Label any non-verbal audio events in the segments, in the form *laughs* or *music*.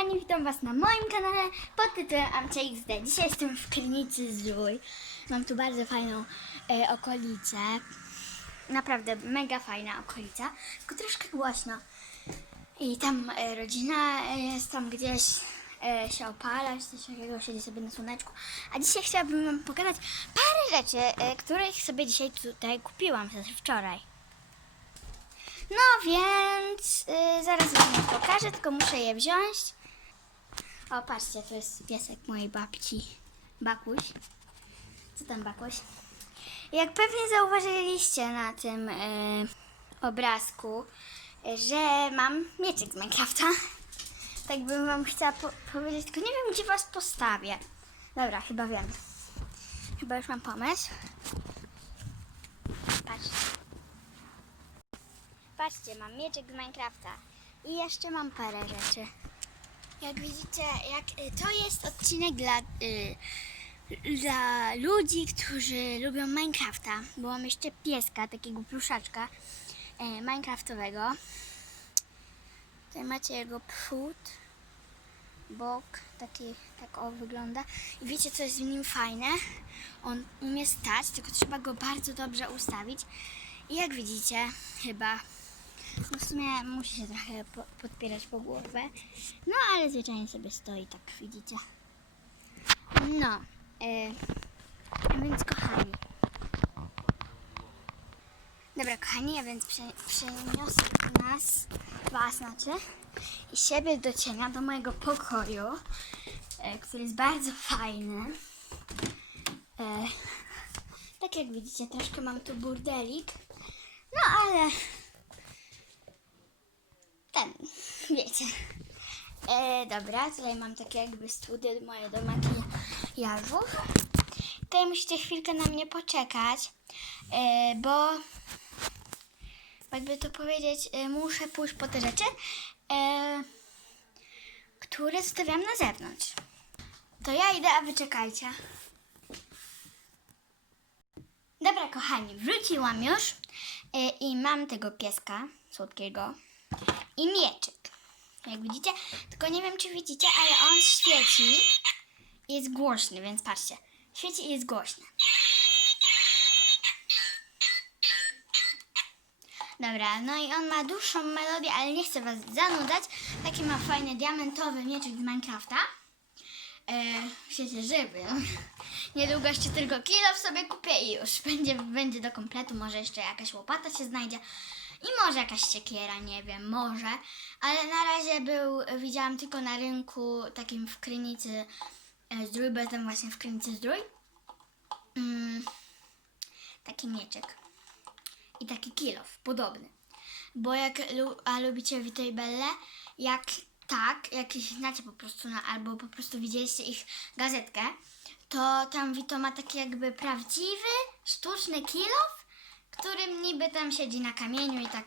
kochani, witam was na moim kanale pod tytułem Amcia XD. Dzisiaj jestem w klinicy Zdrój. Mam tu bardzo fajną e, okolicę. Naprawdę mega fajna okolica, tylko troszkę głośno. I tam e, rodzina e, jest tam gdzieś e, się opala, czy coś takiego, siedzi sobie na słoneczku. A dzisiaj chciałabym wam pokazać parę rzeczy, e, których sobie dzisiaj tutaj kupiłam, znaczy wczoraj. No więc y, zaraz wam pokażę, tylko muszę je wziąć. O, patrzcie, to jest piesek mojej babci, Bakuś. Co tam, Bakuś? Jak pewnie zauważyliście na tym y, obrazku, że mam mieczyk z Minecrafta. *laughs* Tak bym wam chciała po- powiedzieć, tylko nie wiem, gdzie was postawię. Dobra, chyba wiem. Chyba już mam pomysł. Patrzcie. Patrzcie, mam mieczek z Minecrafta. I jeszcze mam parę rzeczy. Jak widzicie, jak, y, to jest odcinek dla, y, dla ludzi, którzy lubią Minecrafta. Bo mam jeszcze pieska, takiego pluszaczka y, Minecraftowego. Tutaj macie jego przód, bok, taki, tak o wygląda. I wiecie, co jest w nim fajne? On umie stać, tylko trzeba go bardzo dobrze ustawić. I jak widzicie, chyba w sumie musi się trochę po, podpierać po głowę. No ale zwyczajnie sobie stoi, tak widzicie. No, a więc kochani. Dobra, kochani, a więc prze, przeniosę nas, was znaczy, i siebie do cienia, do mojego pokoju, e, który jest bardzo fajny. E, tak jak widzicie, troszkę mam tu burdelik. No ale ten, wiecie. E, dobra, tutaj mam takie jakby studio moje do makijażu. Tutaj musicie chwilkę na mnie poczekać, e, bo jakby to powiedzieć, e, muszę pójść po te rzeczy, e, które zostawiam na zewnątrz. To ja idę, a wy czekajcie. Dobra, kochani, wróciłam już e, i mam tego pieska słodkiego i mieczyk. Jak widzicie, tylko nie wiem, czy widzicie, ale on świeci i jest głośny, więc patrzcie. Świeci i jest głośny. Dobra, no i on ma dłuższą melodię, ale nie chcę was zanudzać. Taki ma fajny diamentowy mieczyk z Minecrafta. E, świecie żywy. *laughs* Niedługo jeszcze tylko kilo w sobie kupię i już będzie, będzie do kompletu. Może jeszcze jakaś łopata się znajdzie. I może jakaś siekiera, nie wiem, może. Ale na razie był, widziałam tylko na rynku takim w Krynicy e, Zdrój, bo jestem właśnie w Krynicy Zdrój. Mm, taki mieczek. I taki kilof, podobny. Bo jak a lubicie i Belle, jak tak, jak ich znacie po prostu, albo po prostu widzieliście ich gazetkę, to tam Vito ma taki jakby prawdziwy, sztuczny kilof, którym niby tam siedzi na kamieniu i tak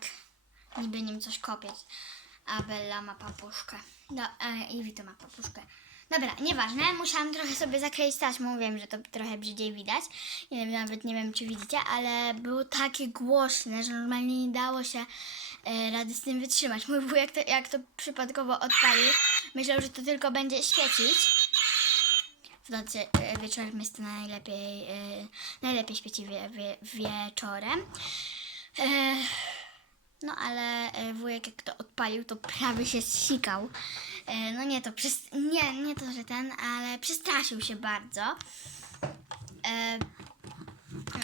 niby nim coś kopie. A Bella ma papuszkę. No, e, i Vito ma papuszkę. Dobra, nieważne, musiałam trochę sobie zakleić taśmą, wiem, że to trochę brzydziej widać. Nawet nie wiem, czy widzicie, ale było takie głośne, że normalnie nie dało się e, rady z tym wytrzymać. Mój wujek, to, jak to przypadkowo odpalił, myślał, że to tylko będzie świecić. W nocy, e, wieczorem jest to najlepiej, e, najlepiej świeci wie, wie, wieczorem. E, no ale e, wujek jak to odpalił, to prawie się zsikał. E, no nie to, przys- nie, nie to, że ten, ale przestraszył się bardzo. E,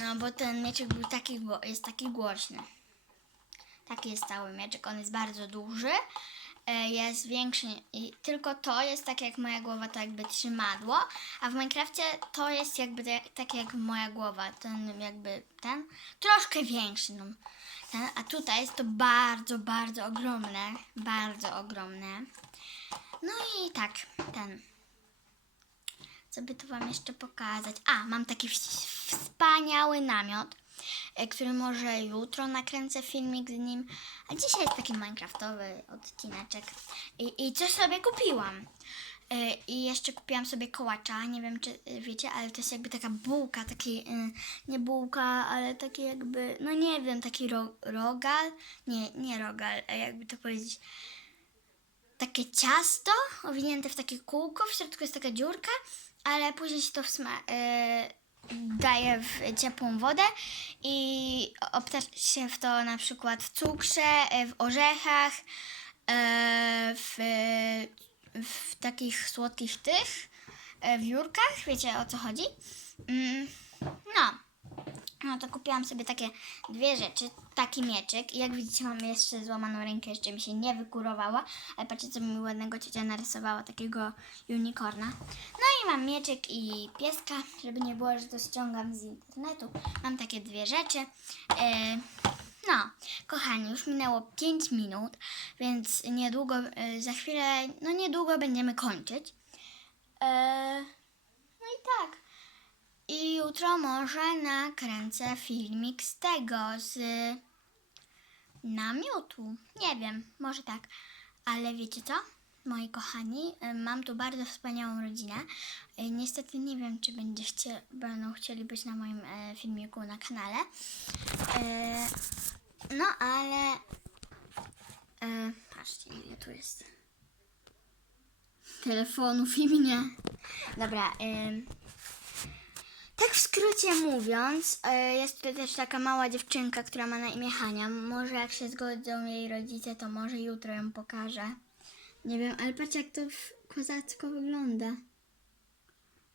no bo ten mieczek był taki, jest taki głośny. Taki jest cały mieczek, on jest bardzo duży. E, jest większy i tylko to jest tak jak moja głowa, to jakby trzymadło, a w Minecrafcie to jest jakby tak jak moja głowa, ten jakby ten, troszkę większy, no. Ten, a tutaj jest to bardzo, bardzo ogromne, bardzo ogromne. No i tak, ten. Co by tu wam jeszcze pokazać? A, mam taki ws- wspaniały namiot, e, który może jutro nakręcę filmik z nim. A dzisiaj jest taki minecraftowy odcineczek. I, i coś sobie kupiłam. E, I jeszcze kupiłam sobie kołacza, nie wiem czy e, wiecie, ale to jest jakby taka bułka, taki, nie bułka, ale taki jakby, no nie wiem, taki ro, rogal, nie, nie rogal, jakby to powiedzieć, takie ciasto owinięte w takie kółko, w środku jest taka dziurka, ale później się to wsma- e, daje w ciepłą wodę i obtacza się w to na przykład w cukrze, e, w orzechach, e, w, w takich słodkich tych, e, w jurkach, wiecie o co chodzi. Mm, no. No to kupiłam sobie takie dwie rzeczy. Taki mieczyk. I jak widzicie mam jeszcze złamaną rękę, jeszcze mi się nie wykurowała. Ale patrzcie co mi ładnego ciocia narysowała, takiego unicorna. No i mam mieczyk i pieska, żeby nie było, że to ściągam z internetu. Mam takie dwie rzeczy. E, no, kochani, już minęło 5 minut, więc niedługo, e, za chwilę, no niedługo będziemy kończyć. E, no i tak. Jutro może nakręcę filmik z tego, z namiotu. Nie wiem, może tak. Ale wiecie co? Moi kochani, y, mam tu bardzo wspaniałą rodzinę. Y, Niestety nie wiem, czy będzie chcie, będą chcieli być na moim e, filmiku na kanale. E, no, ale... E, patrzcie, ile tu jest telefonów i mnie. Dobra, ym, tak w skrócie mówiąc, e, jest tutaj też taka mała dziewczynka, która ma na imię Hania. Może jak się zgodzą jej rodzice, to może jutro ją pokażę. Nie wiem, ale patrzcie jak to kozacko wygląda.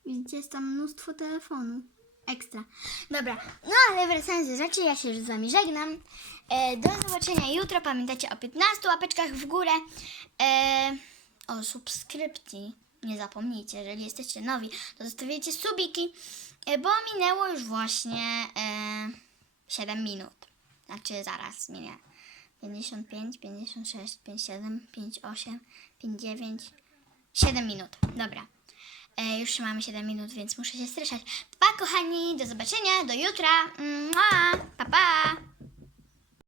Widzicie, jest tam mnóstwo telefonów. Ekstra. Dobra, no ale wracając do rzeczy, ja się już z wami żegnam. E, do zobaczenia jutro. Pamiętajcie o 15 łapeczkach w górę. E, o subskrypcji. Nie zapomnijcie, jeżeli jesteście nowi, to zostawiajcie subiki, bo minęło już właśnie e, 7 minut. Znaczy zaraz minie. 55, 56, 57, 58, 59, 7 minut. Dobra. E, już mamy 7 minut, więc muszę się streszać. Pa kochani, do zobaczenia, do jutra. Mua, pa pa.